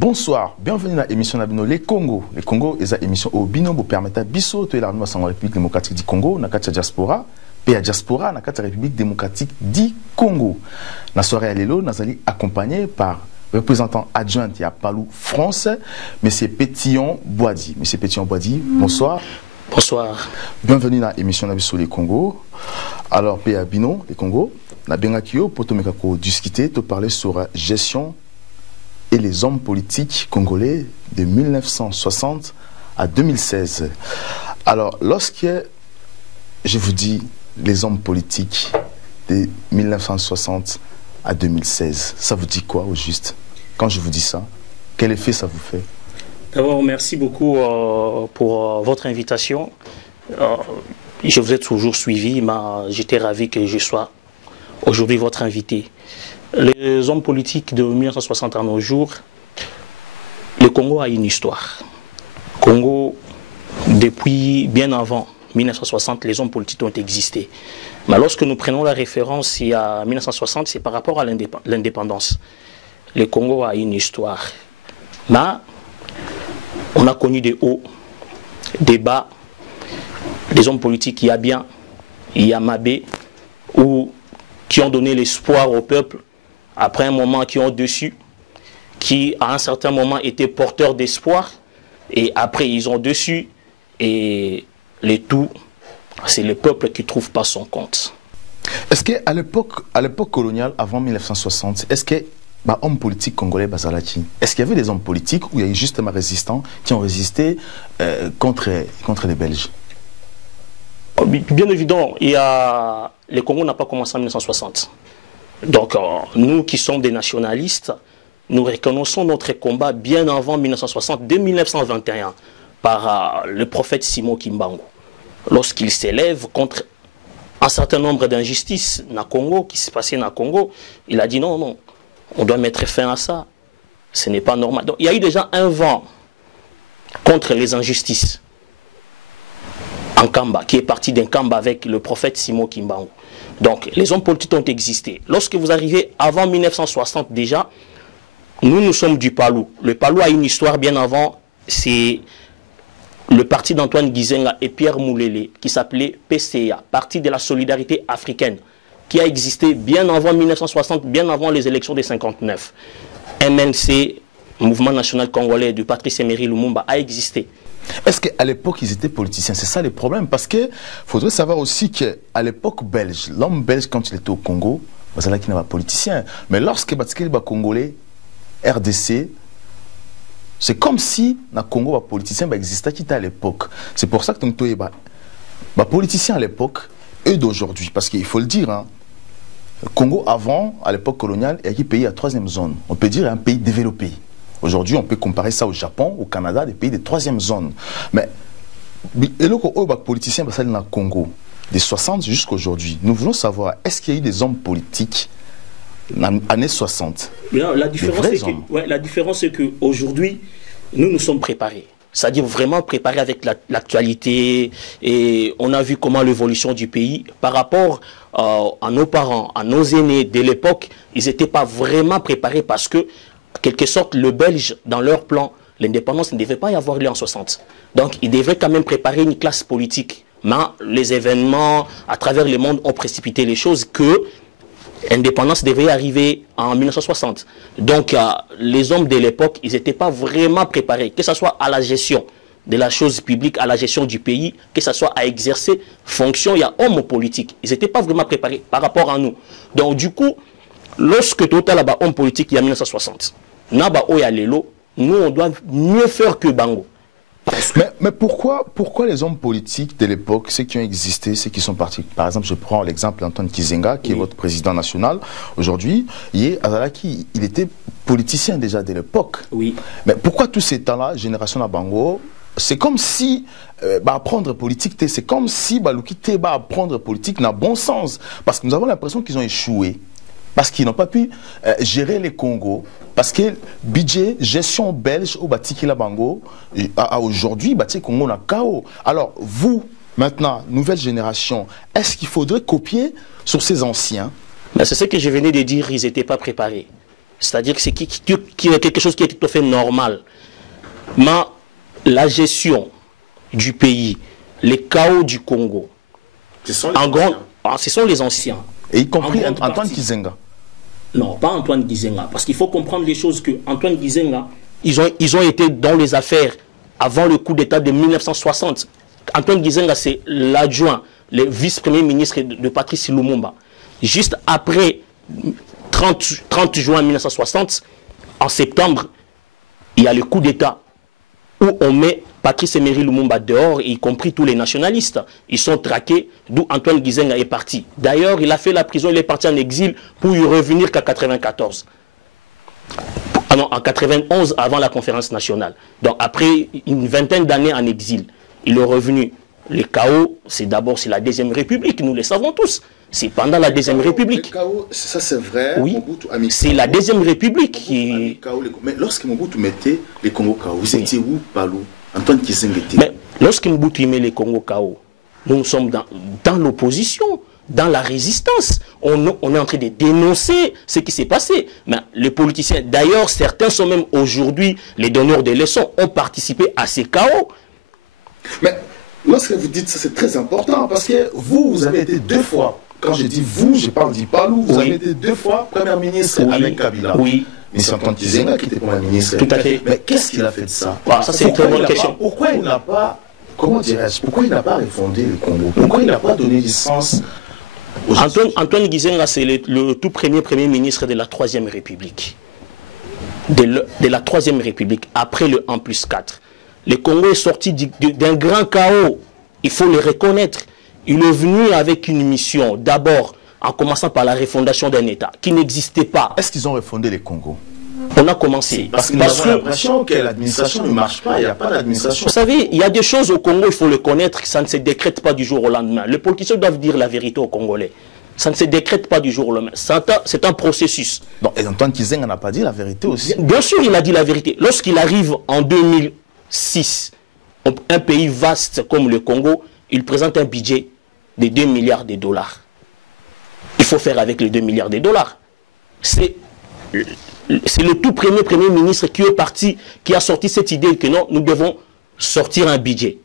Bonsoir, bienvenue dans l'émission Nabino Les Congo. Les Congo est une émission au bino pour permettre à Bisso de la République démocratique du Congo, dans la diaspora, et la diaspora dans la République démocratique du Congo. Dans la soirée à l'élo, nous allons accompagné par le représentant adjoint de Palou France, M. Pétillon Boadi. M. Pétillon Boadi, bonsoir. Bonsoir. Bienvenue dans l'émission Nabino Les Congo. Alors, P.A. Bino, les Congo, nous avons pour discuter, te parler sur la gestion et les hommes politiques congolais de 1960 à 2016. Alors, lorsque je vous dis les hommes politiques de 1960 à 2016, ça vous dit quoi au juste? Quand je vous dis ça, quel effet ça vous fait? D'abord, merci beaucoup pour votre invitation. Je vous ai toujours suivi, mais j'étais ravi que je sois aujourd'hui votre invité. Les hommes politiques de 1960 à nos jours, le Congo a une histoire. Congo, depuis bien avant 1960, les hommes politiques ont existé. Mais lorsque nous prenons la référence à 1960, c'est par rapport à l'indépendance. Le Congo a une histoire. Mais on a connu des hauts, des bas, des hommes politiques, il y a bien, il y a Mabé, qui ont donné l'espoir au peuple. Après un moment qui ont dessus, qui à un certain moment étaient porteurs d'espoir, et après ils ont dessus, et le tout, c'est le peuple qui ne trouve pas son compte. Est-ce qu'à l'époque coloniale, avant 1960, est-ce que les hommes politiques congolais, est-ce qu'il y avait des hommes politiques ou il y a eu justement résistants qui ont résisté contre les Belges? Bien évidemment, le Congo n'a pas commencé en 1960. Donc, nous qui sommes des nationalistes, nous reconnaissons notre combat bien avant 1960, dès 1921, par le prophète Simon Kimbangu. Lorsqu'il s'élève contre un certain nombre d'injustices dans le Congo, qui se passaient dans le Congo, il a dit non, non, on doit mettre fin à ça. Ce n'est pas normal. Donc, il y a eu déjà un vent contre les injustices en Kamba, qui est parti d'un Kamba avec le prophète Simon Kimbangu. Donc, les hommes politiques ont existé. Lorsque vous arrivez avant 1960 déjà, nous sommes du Palou. Le Palou a une histoire bien avant, c'est le parti d'Antoine Gizenga et Pierre Moulele, qui s'appelait PCA, Parti de la Solidarité Africaine, qui a existé bien avant 1960, bien avant les élections de 59. MNC, Mouvement National Congolais du Patrice Emery Lumumba, a existé. Est-ce qu'à l'époque, ils étaient politiciens? C'est ça le problème. Parce qu'il faudrait savoir aussi qu'à l'époque belge, l'homme belge, quand il était au Congo, c'est là qu'il n'était pas politicien. Mais lorsque les Congolais, RDC, c'est comme si le Congo, les politiciens existaient qui étaient à l'époque. C'est pour ça que les politiciens à l'époque et d'aujourd'hui, parce qu'il faut le dire, hein, le Congo avant, à l'époque coloniale, est un pays à troisième zone. On peut dire un pays développé. Aujourd'hui, on peut comparer ça au Japon, au Canada, des pays de troisième zone. Mais les politiciens dans le Congo, des 60 jusqu'à aujourd'hui, nous voulons savoir, est-ce qu'il y a eu des hommes politiques dans les années 60? La différence, c'est qu'aujourd'hui, nous sommes préparés. C'est-à-dire vraiment préparés avec l'actualité. Et on a vu comment l'évolution du pays, par rapport à nos parents, à nos aînés de l'époque, ils n'étaient pas vraiment préparés parce que, en quelque sorte, le Belge, dans leur plan, l'indépendance ne devait pas y avoir lieu en 60. Donc, ils devaient quand même préparer une classe politique. Mais les événements à travers le monde ont précipité les choses que l'indépendance devait arriver en 1960. Donc, les hommes de l'époque, ils n'étaient pas vraiment préparés, que ce soit à la gestion de la chose publique, à la gestion du pays, que ce soit à exercer fonction, il y a hommes politiques. Ils n'étaient pas vraiment préparés par rapport à nous. Donc, du coup, lorsque total là-bas, homme politique, il y a 1960, Naba Oyalelo, nous, on doit mieux faire que Bango. Mais pourquoi les hommes politiques de l'époque, ceux qui ont existé, ceux qui sont partis, par exemple, je prends l'exemple d'Antoine Gizenga, qui est votre président national aujourd'hui, il était politicien déjà de l'époque. Oui. Mais pourquoi tous ces temps-là, génération à Bango, c'est comme si apprendre politique, c'est comme si Balouki apprendre politique dans le bon sens. Parce que nous avons l'impression qu'ils ont échoué. parce qu'ils n'ont pas pu gérer les Congos. Parce que budget, gestion belge au Batikila Bango, à aujourd'hui, Batik Congo n'a KO. Alors, vous, maintenant, nouvelle génération, est-ce qu'il faudrait copier sur ces anciens? C'est ce que je venais de dire, ils n'étaient pas préparés. C'est-à-dire que c'est quelque chose qui est tout à fait normal. Mais la gestion du pays, les chaos du Congo, ce sont les anciens. Et y compris Antoine Gizenga. Non, pas Antoine Gizenga. Parce qu'il faut comprendre les choses que Antoine Gizenga, ils ont été dans les affaires avant le coup d'État de 1960. Antoine Gizenga, c'est l'adjoint, le vice-premier ministre de Patrice Lumumba. Juste après 30 juin 1960, en septembre, il y a le coup d'État où on met Patrice Emery Lumumba dehors, y compris tous les nationalistes. Ils sont traqués, d'où Antoine Gizenga est parti. D'ailleurs, il a fait la prison, il est parti en exil pour y revenir qu'à 94. Ah non, en 91, avant la conférence nationale. Donc après une vingtaine d'années en exil, il est revenu. Le chaos, c'est d'abord la Deuxième République, nous le savons tous. C'est pendant la Deuxième République. Le chaos, ça c'est vrai. Oui, c'est la Deuxième République qui... Mais lorsque Mobutu mettait les Congo chaos, vous étiez où, Palou? Antoine Gizenga était... Mais lorsque Mobutu met les Congo chaos, nous sommes dans l'opposition, dans la résistance. On est en train de dénoncer ce qui s'est passé. Mais les politiciens, d'ailleurs, certains sont même aujourd'hui les donneurs de leçons, ont participé à ces chaos. Mais lorsque vous dites ça, c'est très important, parce que vous avez été 2 fois... Quand je dis vous, je parle du Palou, vous avez été 2 fois Premier ministre avec Kabila. Oui. Mais c'est Antoine Gizenga qui était Premier ministre. Tout à fait. Mais qu'est-ce qu'il a fait de ça? Ça, c'est une très bonne question. Pourquoi il n'a pas, comment dirais-je, pourquoi il n'a pas refondé le Congo? Pourquoi il n'a pas donné licence aux Antoine Gizenga, c'est le tout premier ministre de la Troisième République. De la Troisième République, après le 1+4. Le Congo est sorti d'un grand chaos. Il faut le reconnaître. Il est venu avec une mission, d'abord en commençant par la refondation d'un État qui n'existait pas. Est-ce qu'ils ont refondé les Congo? On a commencé. Parce que nous avons l'impression que l'administration ne marche pas, il n'y a pas d'administration. Vous savez, il y a des choses au Congo, il faut le connaître, ça ne se décrète pas du jour au lendemain. Les politiciens doivent dire la vérité aux Congolais. Ça ne se décrète pas du jour au lendemain. C'est un processus. Donc, et Antoine Gizenga n'a pas dit la vérité aussi? Bien sûr, il a dit la vérité. Lorsqu'il arrive en 2006, un pays vaste comme le Congo, il présente un budget de 2 milliards de dollars. Il faut faire avec les 2 milliards de dollars. C'est le tout premier ministre qui est parti, qui a sorti cette idée que non, nous devons sortir un budget.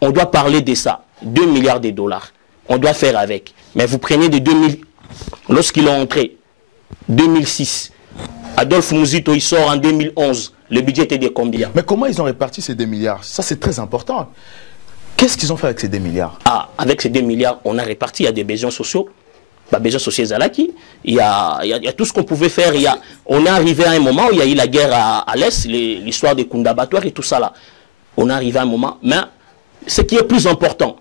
On doit parler de ça. 2 milliards de dollars. On doit faire avec. Mais vous prenez de 2000, lorsqu'ils ont entré, 2006, Adolphe Mouzito, il sort en 2011. Le budget était de combien? Mais comment ils ont réparti ces 2 milliards? Ça, c'est très important. Qu'est-ce qu'ils ont fait avec ces 2 milliards? Avec ces 2 milliards, on a réparti, il y a des besoins sociaux. Besoins sociaux Zalaki, il y a tout ce qu'on pouvait faire. On est arrivé à un moment où il y a eu la guerre à l'Est, l'histoire des Kundabatouars et tout ça là. On est arrivé à un moment, mais ce qui est plus important,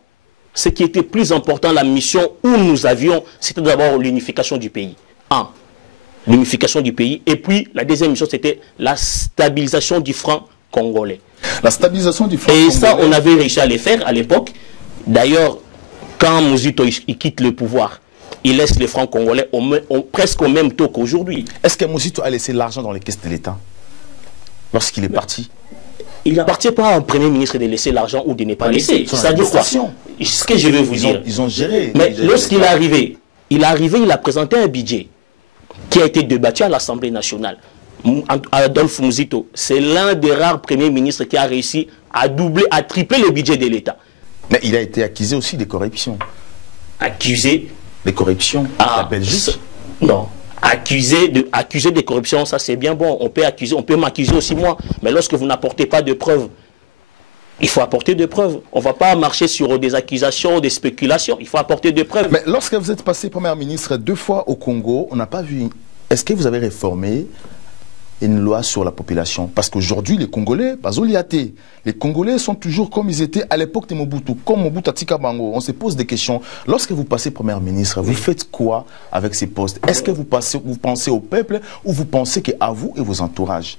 ce qui était plus important, la mission où nous avions, c'était d'abord l'unification du pays. L'unification du pays. Et puis, la deuxième mission, c'était la stabilisation du franc congolais. La stabilisation du franc congolais. Et ça, congolais. on avait réussi à le faire à l'époque. D'ailleurs, quand Mouzito il quitte le pouvoir, il laisse les francs congolais presque au même taux qu'aujourd'hui. Est-ce que Mouzito a laissé l'argent dans les caisses de l'État lorsqu'il est parti? Il n'appartient pas à un premier ministre de laisser l'argent ou de ne pas laisser. C'est-à-dire quoi? Ce que je veux vous dire. Ils ont géré. Mais lorsqu'il est arrivé, il a présenté un budget qui a été débattu à l'Assemblée nationale. Adolphe Mouzito, c'est l'un des rares premiers ministres qui a réussi à doubler, à tripler le budget de l'État. Mais il a été accusé aussi de corruption. Accusé? De corruption à la Belgique? Non. Accusé de corruption, ça c'est bien bon. On peut m'accuser aussi moi. Mais lorsque vous n'apportez pas de preuves, il faut apporter des preuves. On ne va pas marcher sur des accusations, des spéculations. Il faut apporter des preuves. Mais lorsque vous êtes passé Premier ministre 2 fois au Congo, on n'a pas vu... Est-ce que vous avez réformé une loi sur la population? Parce qu'aujourd'hui, les Congolais, les Congolais sont toujours comme ils étaient à l'époque de Mobutu, comme Mobutu Atika Bango. On se pose des questions. Lorsque vous passez Premier ministre, vous faites quoi avec ces postes? Est-ce que vous pensez au peuple ou vous pensez qu'à vous et vos entourages?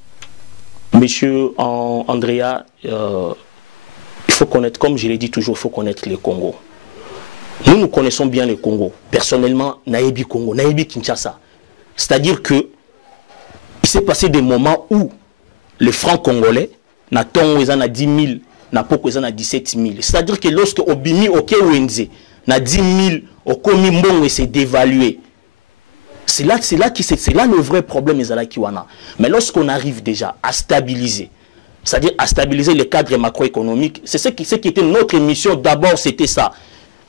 Monsieur Andrea, il faut connaître, comme je l'ai dit toujours, il faut connaître le Congo. Nous connaissons bien le Congo. Personnellement, Naïbi Congo, Naïbi Kinshasa. C'est-à-dire que il s'est passé des moments où les francs congolais n'attendent ils en a 10 000, n'a pas ils en a 17 000. C'est-à-dire que lorsque Obimi Okewenze n'a 10 000, au komi mbongo s'est dévalué. C'est là le vrai problème Ezalakiwana. Mais lorsqu'on arrive déjà à stabiliser, c'est-à-dire à stabiliser les cadres macroéconomiques, c'est ce qui était notre mission. D'abord, c'était ça.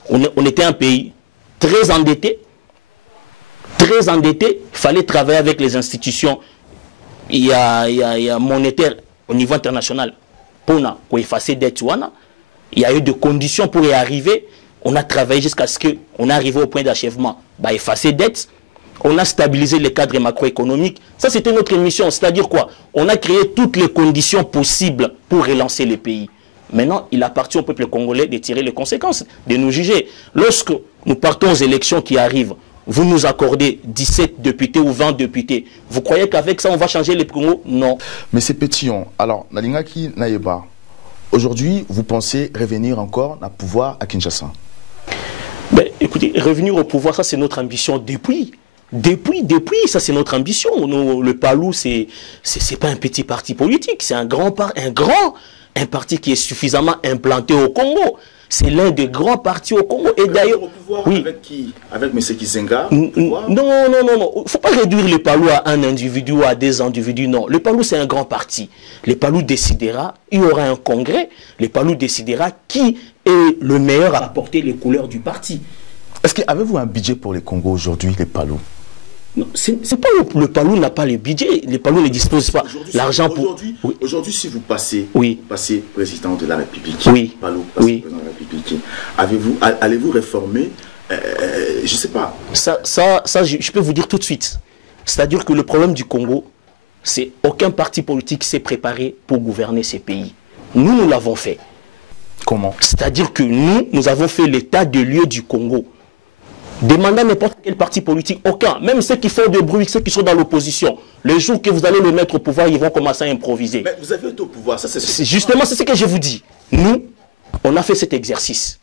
On était un pays très endetté. Très endetté. Il fallait travailler avec les institutions. Il y a monétaire au niveau international pour effacer dette. Il y a eu des conditions pour y arriver. On a travaillé jusqu'à ce qu'on arrive au point d'achèvement. Effacer dette. On a stabilisé les cadres macroéconomiques. Ça, c'était notre mission. C'est-à-dire quoi? On a créé toutes les conditions possibles pour relancer le pays. Maintenant, il appartient au peuple congolais de tirer les conséquences, de nous juger. Lorsque nous partons aux élections qui arrivent, vous nous accordez 17 députés ou 20 députés. Vous croyez qu'avec ça, on va changer les Congo? Non. Mais c'est Pétillon. Alors, Nalingaki Naïba, aujourd'hui, vous pensez revenir encore au pouvoir à Kinshasa? Écoutez, revenir au pouvoir, ça c'est notre ambition depuis, ça c'est notre ambition. Nous, le PALU, c'est pas un petit parti politique, c'est un parti qui est suffisamment implanté au Congo. C'est l'un des grands partis au Congo. Et d'ailleurs, oui. Avec qui? Avec M. Kizenga? Non. Il ne faut pas réduire le PALU à un individu ou à des individus. Non. Le PALU, c'est un grand parti. Le PALU décidera, il y aura un congrès. Le PALU décidera qui est le meilleur à porter les couleurs du parti. Est-ce que avez-vous un budget pour les Congo aujourd'hui, les PALU? Non, c'est pas le PALU n'a pas le budget. Le PALU ne dispose pas l'argent pour... Aujourd'hui, si vous passez, président de la République, PALU, président de la République, allez-vous réformer, je ne sais pas. Ça, je peux vous dire tout de suite. C'est-à-dire que le problème du Congo, c'est aucun parti politique s'est préparé pour gouverner ces pays. Nous l'avons fait. Comment? C'est-à-dire que nous avons fait l'état de lieu du Congo. Demandez à n'importe quel parti politique, aucun, même ceux qui font de bruit, ceux qui sont dans l'opposition, le jour que vous allez le mettre au pouvoir, ils vont commencer à improviser. Mais vous avez été au pouvoir, ça c'est... Justement, c'est ce que je vous dis. Nous, on a fait cet exercice.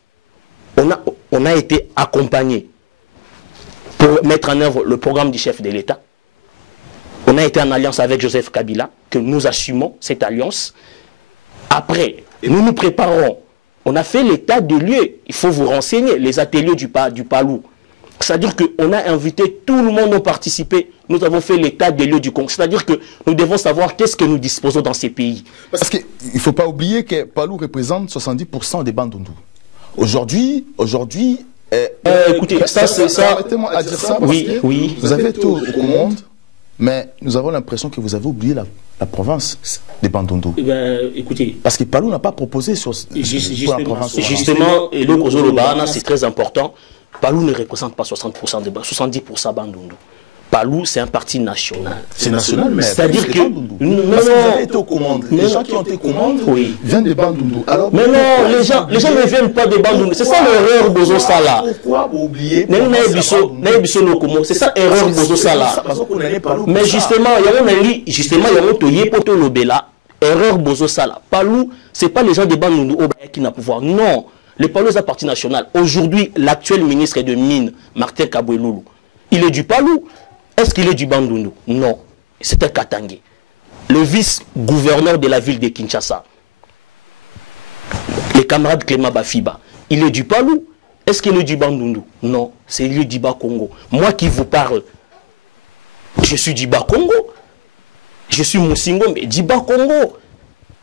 On a été accompagnés pour mettre en œuvre le programme du chef de l'État. On a été en alliance avec Joseph Kabila, que nous assumons cette alliance. Après, nous nous préparons. On a fait l'état de lieu. Il faut vous renseigner, les ateliers du PALU. C'est-à-dire qu'on a invité tout le monde à participer. Nous avons fait l'état des lieux du Congo. C'est-à-dire que nous devons savoir qu'est-ce que nous disposons dans ces pays. Parce qu'il ne faut pas oublier que PALU représente 70% des Bandundu. Aujourd'hui, écoutez, ça c'est ça. Arrêtez-moi à dire ça. Oui. Vous avez tout au monde, mais nous avons l'impression que vous avez oublié la province des Bandundu. Écoutez, parce que PALU n'a pas proposé sur la province. Justement, et le Kozolobana, c'est très important. PALU ne représente pas 60% des 70% Bandundu. PALU, c'est un parti national. C'est national, mais c'est-à-dire que... Non, vous avez été aux commandes. Les gens qui ont été aux commandes viennent des Bandundu. Alors, mais non, les gens ne viennent pas des Bandundu. C'est ça l'erreur Bozo Sala. Pourquoi vous oubliez? C'est ça l'erreur Bozo Sala. Mais justement, il y a un toyé pour le Bela. Erreur Bozo Sala. PALU, ce n'est pas les gens des Bandundu qui n'ont pouvoir. Non. Le PALU est un parti national. Aujourd'hui, l'actuel ministre de Mines, Martin Kaboueloulou, il est du PALU. Est-ce qu'il est du Bandundu? Non. C'est un Katangé. Le vice-gouverneur de la ville de Kinshasa, le camarade Clément Bafiba, il est du PALU. Est-ce qu'il est du Bandundu? Non. C'est lui du Bas-Congo. Moi qui vous parle, je suis du Bas-Congo. Je suis Moussingo, mais du Bas-Congo.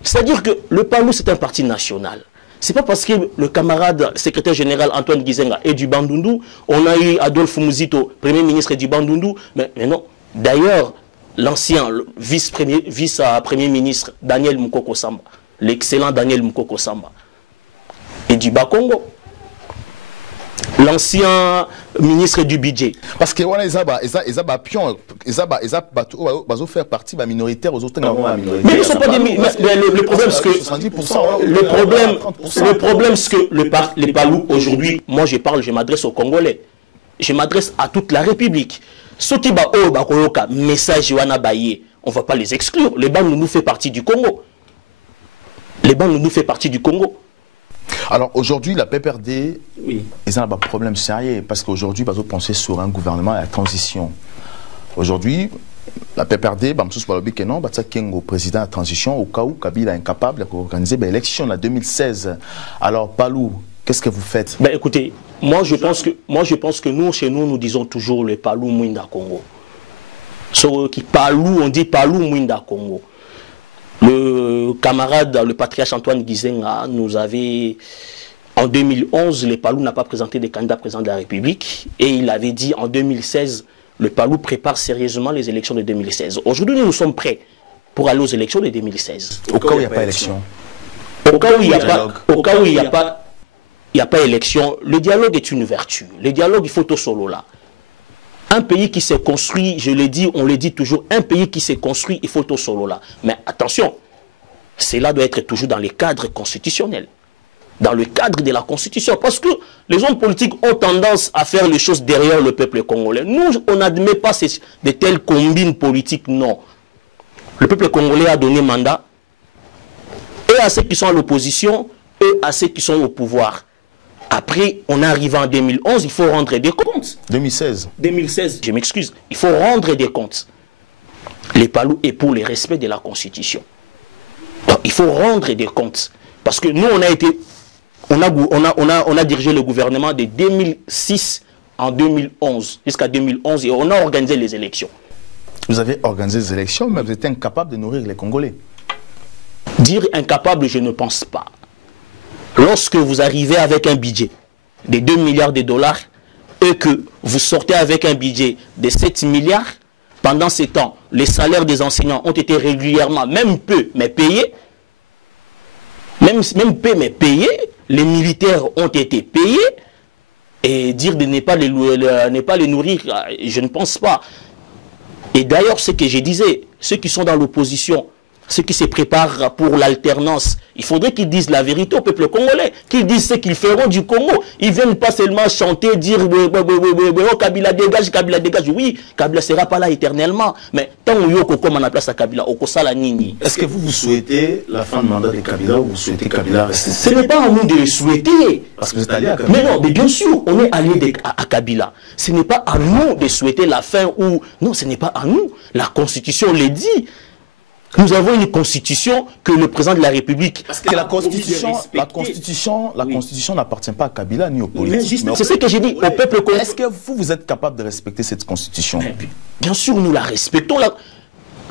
C'est-à-dire que le PALU, c'est un parti national. Ce n'est pas parce que le camarade secrétaire général Antoine Gizenga est du Bandundu, on a eu Adolphe Muzito, premier ministre du Bandundu, mais non. D'ailleurs, l'ancien vice-premier ministre Daniel Mukoko Samba, l'excellent Daniel Mukoko Samba, est du Bas-Congo. L'ancien ministre du budget. Parce que voilà, ils ont fait partie minoritaire aux autres. Mais ils ne sont pas des le problème, c'est que 70%. Le problème, c'est que les PALU aujourd'hui, moi je m'adresse aux Congolais. Je m'adresse à toute la République. Ceux qui ont message on ne va pas les exclure. Les Bandundu nous fait partie du Congo. Alors aujourd'hui, la PPRD, ils ont un problème sérieux parce qu'aujourd'hui, ils ont pensé sur un gouvernement à la transition. Aujourd'hui, la PPRD, non, Kengo, président de transition, au cas où Kabila est incapable d'organiser l'élection en 2016. Alors, Palou, qu'est-ce que vous faites? Ben, écoutez, moi je pense que nous, chez nous, nous disons toujours le Palou Mwinda Congo. Qui Palou, on dit Palou Mwinda Congo. Le camarade, le patriarche Antoine Gizenga, nous avait, en 2011, le Palou n'a pas présenté des candidats président de la République, et il avait dit en 2016, le Palou prépare sérieusement les élections de 2016. Aujourd'hui, nous sommes prêts pour aller aux élections de 2016. Au cas où il n'y a pas d'élection. Au cas où il n'y a pas élection, le dialogue est une vertu. Le dialogue, il faut tout solo là. Un pays qui s'est construit, je l'ai dit, on le dit toujours, un pays qui s'est construit, il faut tout solo là. Mais attention, cela doit être toujours dans les cadres constitutionnels. Dans le cadre de la Constitution. Parce que les hommes politiques ont tendance à faire les choses derrière le peuple congolais. Nous, on n'admet pas de telles combines politiques, non. Le peuple congolais a donné mandat, et à ceux qui sont à l'opposition, et à ceux qui sont au pouvoir. Après, on arrive en 2011, il faut rendre des comptes. 2016. 2016, je m'excuse. Il faut rendre des comptes. Les Palous est pour le respect de la Constitution. Donc, il faut rendre des comptes. Parce que nous, on a dirigé le gouvernement de 2006 en 2011, jusqu'à 2011, et on a organisé les élections. Vous avez organisé les élections, mais vous êtes incapable de nourrir les Congolais. Dire incapable, je ne pense pas. Lorsque vous arrivez avec un budget de 2 milliards de dollars et que vous sortez avec un budget de 7 milliards, pendant ces temps, les salaires des enseignants ont été régulièrement, même peu, mais payés. Même peu, mais payés. Les militaires ont été payés. Et dire de ne pas les nourrir, je ne pense pas. Et d'ailleurs, ce que je disais, ceux qui sont dans l'opposition, ceux qui se préparent pour l'alternance, il faudrait qu'ils disent la vérité au peuple congolais, qu'ils disent ce qu'ils feront du Congo. Ils ne viennent pas seulement chanter, dire oh, Kabila dégage, Kabila dégage. Oui, Kabila ne sera pas là éternellement. Mais tant qu'on a place à Kabila, est-ce que vous souhaitez la fin de mandat de Kabila ou vous souhaitez Kabila rester? Ce n'est pas à nous de le souhaiter. Parce que vous êtes allié à Kabila. Mais non, mais bien sûr, on est allié à Kabila. Ce n'est pas à nous de souhaiter la fin ou... Non, ce n'est pas à nous. La Constitution le dit. Nous avons une constitution que le président de la République... Parce que la constitution n'appartient pas à Kabila ni au politique. C'est ce que j'ai dit au peuple congolais. Est-ce que vous êtes capable de respecter cette constitution? Bien sûr, nous la respectons.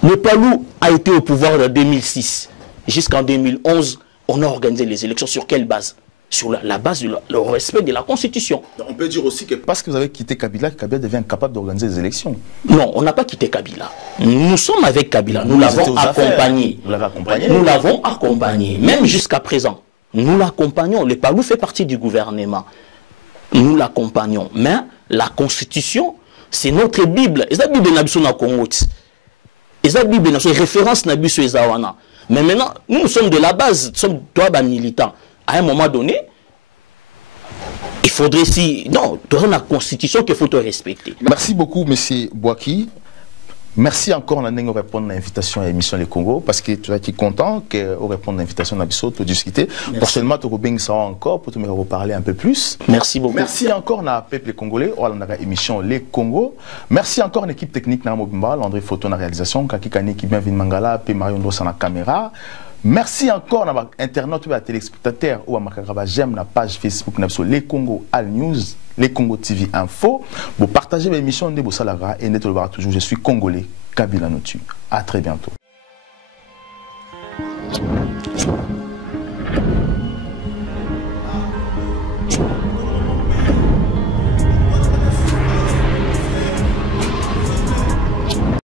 Le Palou a été au pouvoir en 2006. Jusqu'en 2011, on a organisé les élections. Sur quelle base? Sur la base du respect de la Constitution. On peut dire aussi que parce que vous avez quitté Kabila, Kabila devient incapable d'organiser des élections. Non, on n'a pas quitté Kabila. Nous sommes avec Kabila. Nous l'avons accompagné. Vous l'avez accompagné. Nous l'avons accompagné. Même jusqu'à présent. Nous l'accompagnons. Le Palou fait partie du gouvernement. Nous l'accompagnons. Mais la Constitution, c'est notre Bible. Et la Bible n'a pas Congo. Et la Bible n'a pas référence n'a pas. Mais maintenant, nous sommes de la base. Nous sommes toi, militants. À un moment donné, il faudrait non, tu as une constitution qu'il faut te respecter. Merci beaucoup, M. Bouaki. Merci encore de répondre à l'invitation à l'émission Les Congo, parce que tu es content que répondre à l'invitation à Bissot pour discuter. Prochainement, tu vas encore pour te reparler un peu plus. Merci beaucoup. Merci encore à peuple congolais, à l'émission Les Congo. Merci encore à l'équipe technique de Mobimba, André Photo na réalisation, Kaki Kani qui vient de Mangala, et Marion Dos à la caméra. Merci encore à l'internaute ou à téléspectateurs ou à ma j'aime la page Facebook Les Congo All News, Les Congo TV Info. Vous partagez l'émission de Bossalara et n'êtes pas toujours. Je suis congolais, Kabila Notu. À très bientôt.